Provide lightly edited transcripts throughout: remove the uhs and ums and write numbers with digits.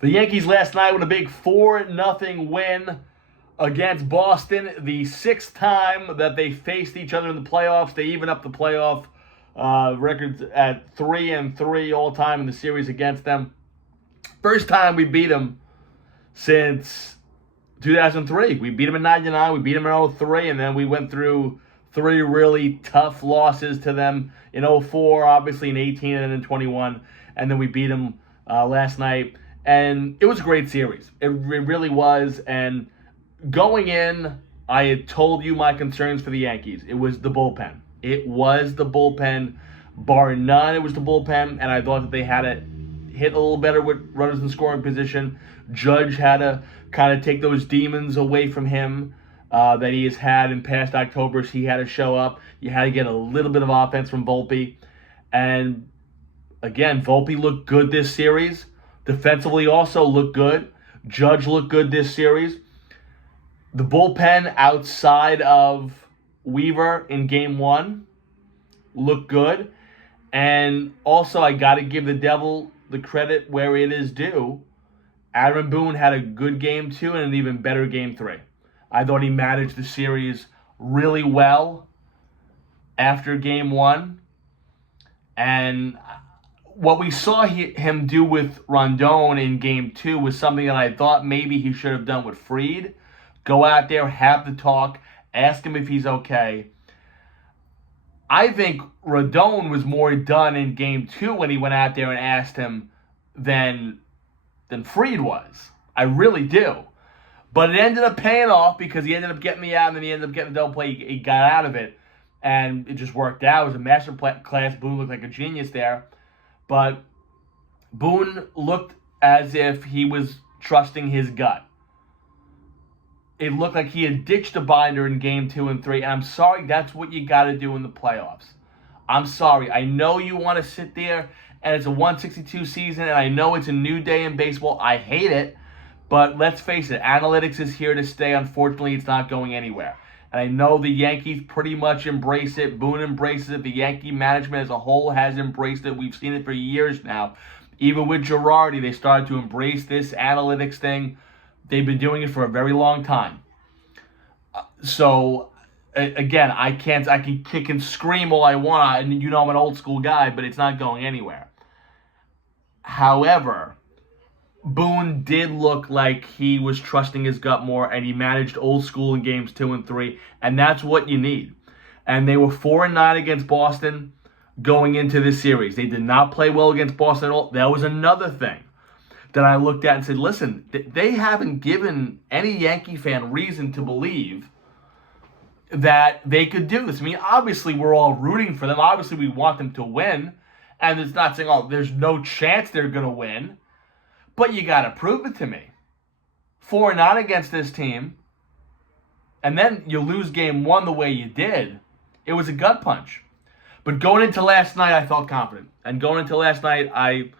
The Yankees last night with a big 4-0 win against Boston. The sixth time that they faced each other in the playoffs. They even up the playoff records at 3-3 all time in the series against them. First time we beat them since 2003. We beat them in 99, we beat them in 03, and then we went through three really tough losses to them in 04, obviously in 18, and then in 21. And then we beat them last night. And it was a great series. It really was. And going in, I had told you my concerns for the Yankees. It was the bullpen. It was the bullpen. Bar none, it was the bullpen. And I thought that they had to hit a little better with runners in scoring position. Judge had to kind of take those demons away from him that he has had in past Octobers. He had to show up. You had to get a little bit of offense from Volpe. And again, Volpe looked good this series. Defensively also looked good. Judge looked good this series. The bullpen outside of Weaver in game one looked good. And also, I got to give the Devil the credit where it is due. Aaron Boone had a good game two and an even better game three. I thought he managed the series really well after game one. And what we saw him do with Rondon in game two was something that I thought maybe he should have done with Fried. Go out there, have the talk, ask him if he's okay. I think Rondon was more done in game two when he went out there and asked him than Fried was. I really do. But it ended up paying off because he ended up getting me out and then he ended up getting the double play. He got out of it and it just worked out. It was a master class. Boone looked like a genius there. But Boone looked as if he was trusting his gut. It looked like he had ditched a binder in game 2 and 3. And I'm sorry, that's what you got to do in the playoffs. I'm sorry. I know you want to sit there and it's a 162 season and I know it's a new day in baseball. I hate it. But let's face it, analytics is here to stay. Unfortunately, it's not going anywhere. And I know the Yankees pretty much embrace it. Boone embraces it. The Yankee management as a whole has embraced it. We've seen it for years now. Even with Girardi, they started to embrace this analytics thing. They've been doing it for a very long time. So, again, I can kick and scream all I want. And you know I'm an old school guy, but it's not going anywhere. However, Boone did look like he was trusting his gut more, and he managed old school in games 2 and 3, and that's what you need. And they were 4-9 against Boston going into this series. They did not play well against Boston at all. That was another thing that I looked at and said, listen, they haven't given any Yankee fan reason to believe that they could do this. I mean, obviously we're all rooting for them. Obviously we want them to win, and it's not saying, oh, there's no chance they're going to win. But you got to prove it to me. 4-9 against this team, and then you lose game 1 the way you did. It was a gut punch. But going into last night, I felt confident. And going into last night, I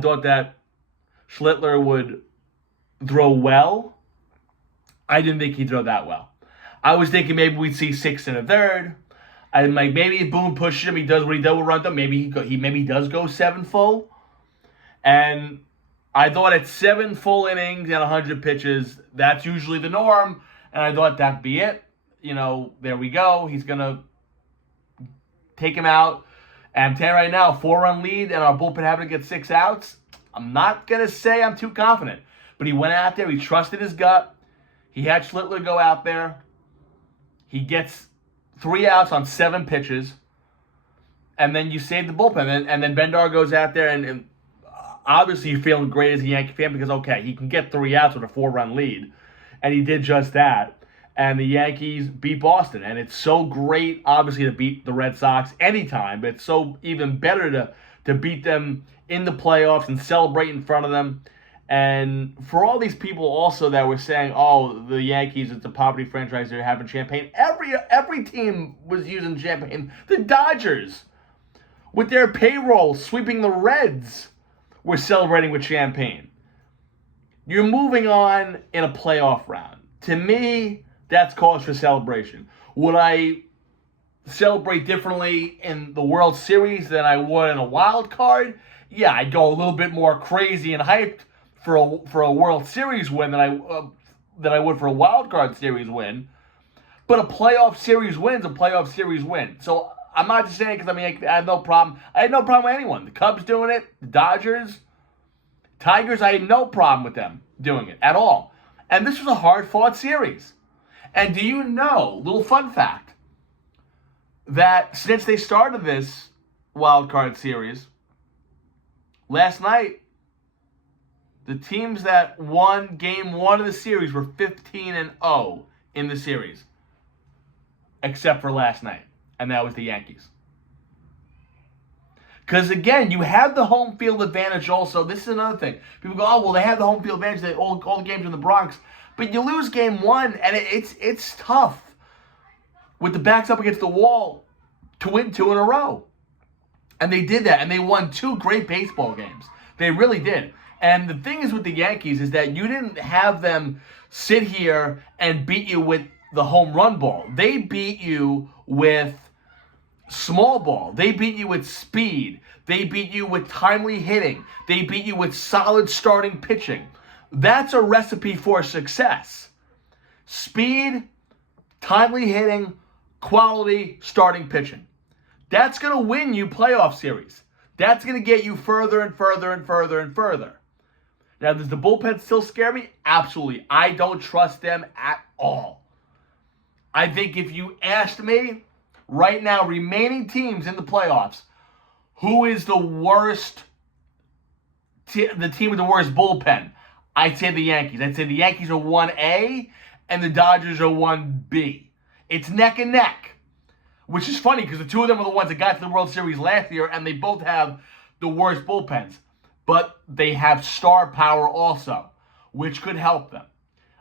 thought that Schlittler would throw well. I didn't think he'd throw that well. I was thinking maybe we'd see 6 1/3. I'm like, maybe if Boone pushes him, he does what he did with Rondon. Maybe he does go 7 full. And I thought at 7 full innings and 100 pitches, that's usually the norm. And I thought that'd be it. You know, there we go. He's going to take him out. And I'm telling you right now, 4-run lead and our bullpen having to get 6 outs. I'm not going to say I'm too confident. But he went out there. He trusted his gut. He had Schlittler go out there. He gets 3 outs on 7 pitches. And then you save the bullpen. And then Bendar goes out there and obviously you're feeling great as a Yankee fan because, okay, he can get 3 outs with a 4-run lead. And he did just that. And the Yankees beat Boston. And it's so great, obviously, to beat the Red Sox anytime. But it's so even better to beat them in the playoffs and celebrate in front of them. And for all these people also that were saying, oh, the Yankees, it's a poverty franchise, they're having champagne. Every team was using champagne. The Dodgers, with their payroll sweeping the Reds, were celebrating with champagne. You're moving on in a playoff round. To me, that's cause for celebration. Would I celebrate differently in the World Series than I would in a wild card? Yeah, I'd go a little bit more crazy and hyped for a World Series win than I would for a wild card series win. But a playoff series win's a playoff series win. So I'm not just saying because I have no problem. I had no problem with anyone. The Cubs doing it, the Dodgers, Tigers. I had no problem with them doing it at all. And this was a hard-fought series. And do you know, little fun fact, that since they started this wild card series, last night, the teams that won game 1 of the series were 15-0 in the series. Except for last night. And that was the Yankees. Because, again, you have the home field advantage also. This is another thing. People go, oh, well, they have the home field advantage. All the games in the Bronx. But you lose game 1, and it's tough with the backs up against the wall to win 2 in a row. And they did that, and they won 2 great baseball games. They really did. And the thing is with the Yankees is that you didn't have them sit here and beat you with the home run ball. They beat you with small ball. They beat you with speed. They beat you with timely hitting. They beat you with solid starting pitching. That's a recipe for success. Speed, timely hitting, quality starting pitching. That's going to win you playoff series. That's going to get you further and further and further and further. Now, does the bullpen still scare me? Absolutely. I don't trust them at all. I think if you asked me right now, remaining teams in the playoffs, who is the worst, the team with the worst bullpen? I'd say the Yankees. I'd say the Yankees are 1A and the Dodgers are 1B. It's neck and neck, which is funny because the two of them are the ones that got to the World Series last year, and they both have the worst bullpens. But they have star power also, which could help them.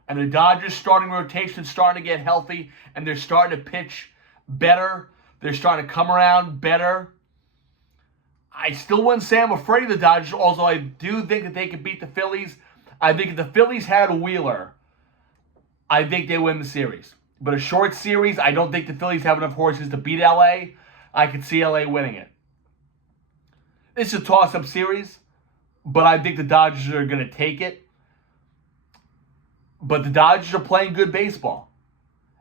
And the Dodgers' starting rotation is starting to get healthy, and they're starting to pitch better. They're starting to come around better. I still wouldn't say I'm afraid of the Dodgers, although I do think that they can beat the Phillies. I think if the Phillies had Wheeler, I think they win the series. But a short series, I don't think the Phillies have enough horses to beat LA. I could see LA winning it. This is a toss-up series, but I think the Dodgers are going to take it. But the Dodgers are playing good baseball.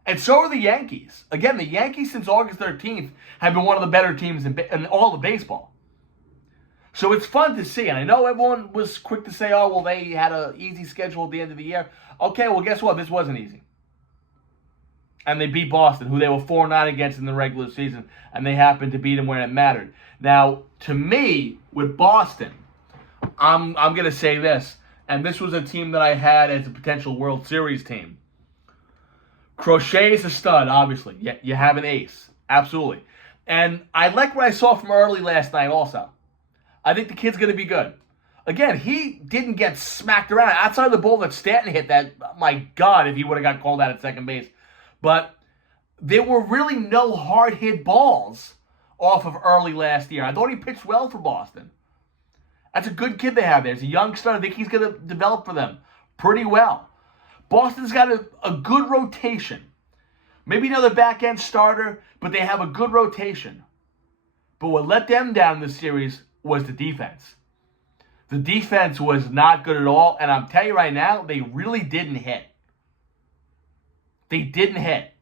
And so are the Yankees. Again, the Yankees since August 13th have been one of the better teams in all of baseball. So it's fun to see. And I know everyone was quick to say, oh, well, they had an easy schedule at the end of the year. Okay, well, guess what? This wasn't easy. And they beat Boston, who they were 4-9 against in the regular season. And they happened to beat them when it mattered. Now, to me, with Boston, I'm going to say this. And this was a team that I had as a potential World Series team. Crochet is a stud, obviously. You have an ace. Absolutely. And I like what I saw from early last night also. I think the kid's going to be good. Again, he didn't get smacked around. Outside of the ball that Stanton hit, that, my God, if he would have got called out at second base. But there were really no hard-hit balls off of early last year. I thought he pitched well for Boston. That's a good kid they have there. He's a youngster. I think he's going to develop for them pretty well. Boston's got a good rotation. Maybe another back-end starter, but they have a good rotation. But what let them down in this series was the defense. The defense was not good at all, and I'm telling you right now, they really didn't hit. They didn't hit.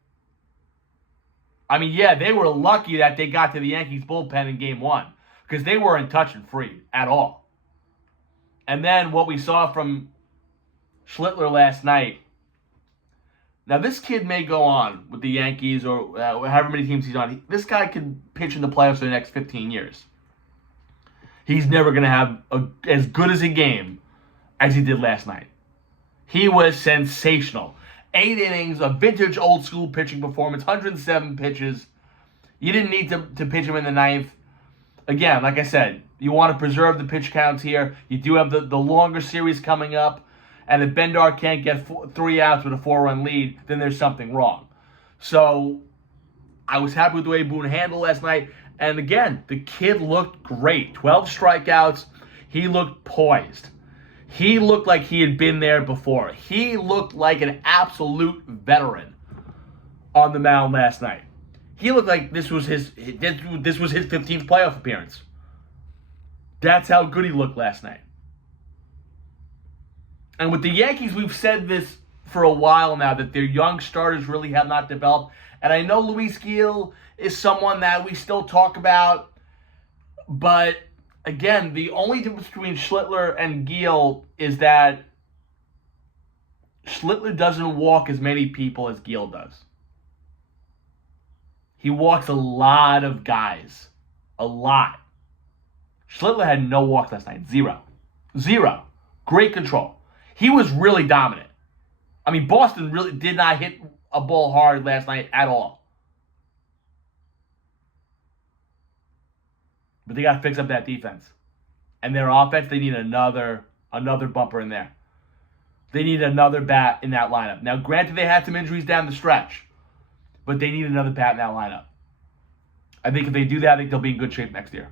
I mean, yeah, they were lucky that they got to the Yankees bullpen in Game 1, because they weren't touching free at all. And then what we saw from Schlittler last night. Now, this kid may go on with the Yankees or however many teams he's on. This guy could pitch in the playoffs for the next 15 years. He's never going to have as good as a game as he did last night. He was sensational. 8 innings, a vintage old school pitching performance, 107 pitches. You didn't need to pitch him in the 9th. Again, like I said, you want to preserve the pitch counts here. You do have the longer series coming up. And if Bendar can't get 3 outs with a 4-run lead, then there's something wrong. So I was happy with the way Boone handled last night. And again, the kid looked great. 12 strikeouts. He looked poised. He looked like he had been there before. He looked like an absolute veteran on the mound last night. He looked like this was his 15th playoff appearance. That's how good he looked last night. And with the Yankees, we've said this for a while now, that their young starters really have not developed. And I know Luis Gil is someone that we still talk about, but again, the only difference between Schlittler and Gil is that Schlittler doesn't walk as many people as Gil does. He walks a lot of guys. A lot. Schlittler had no walks last night. Zero. Zero. Great control. He was really dominant. I mean, Boston really did not hit a ball hard last night at all. But they got to fix up that defense. And their offense, they need another bumper in there. They need another bat in that lineup. Now, granted, they had some injuries down the stretch, but they need another bat in that lineup. I think if they do that, I think they'll be in good shape next year.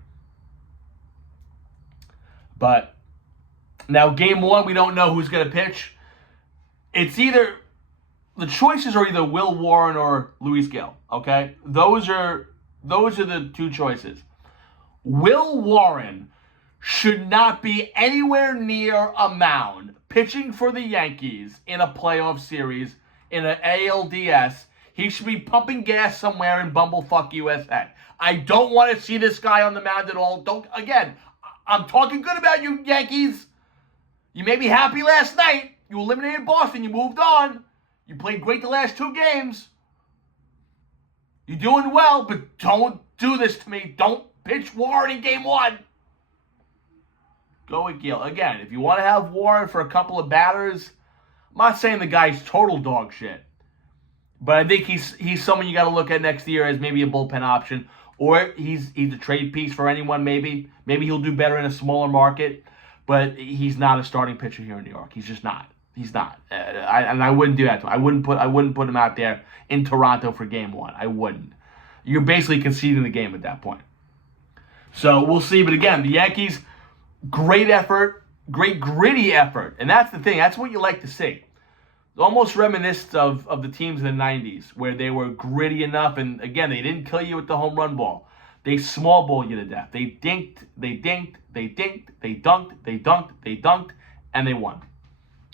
But now, game one, we don't know who's going to pitch. It's either, the choices are either Will Warren or Luis Gil, okay? Those are the two choices. Will Warren should not be anywhere near a mound pitching for the Yankees in a playoff series in an ALDS. He should be pumping gas somewhere in Bumblefuck USA. I don't want to see this guy on the mound at all. I'm talking good about you, Yankees. You made me happy last night. You eliminated Boston. You moved on. You played great the last 2 games. You're doing well, but don't do this to me. Don't pitch Warren in game 1. Go with Gil. Again, if you want to have Warren for a couple of batters, I'm not saying the guy's total dog shit. But I think he's someone you got to look at next year as maybe a bullpen option. Or he's a trade piece for anyone, maybe. Maybe he'll do better in a smaller market. But he's not a starting pitcher here in New York. He's just not. He's not. And I wouldn't do that to him. I wouldn't put him out there in Toronto for game 1. I wouldn't. You're basically conceding the game at that point. So we'll see. But again, the Yankees, great effort, great gritty effort. And that's the thing. That's what you like to see. Almost reminiscent of the teams in the 90s where they were gritty enough. And again, they didn't kill you with the home run ball. They small ball you to death. They dinked, they dinked, they dinked, they dunked, they dunked, they dunked, and they won.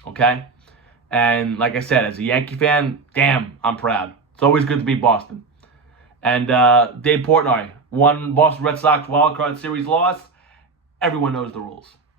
Okay? And like I said, as a Yankee fan, damn, I'm proud. It's always good to beat Boston. And Dave Portnoy won Boston Red Sox wildcard series loss. Everyone knows the rules.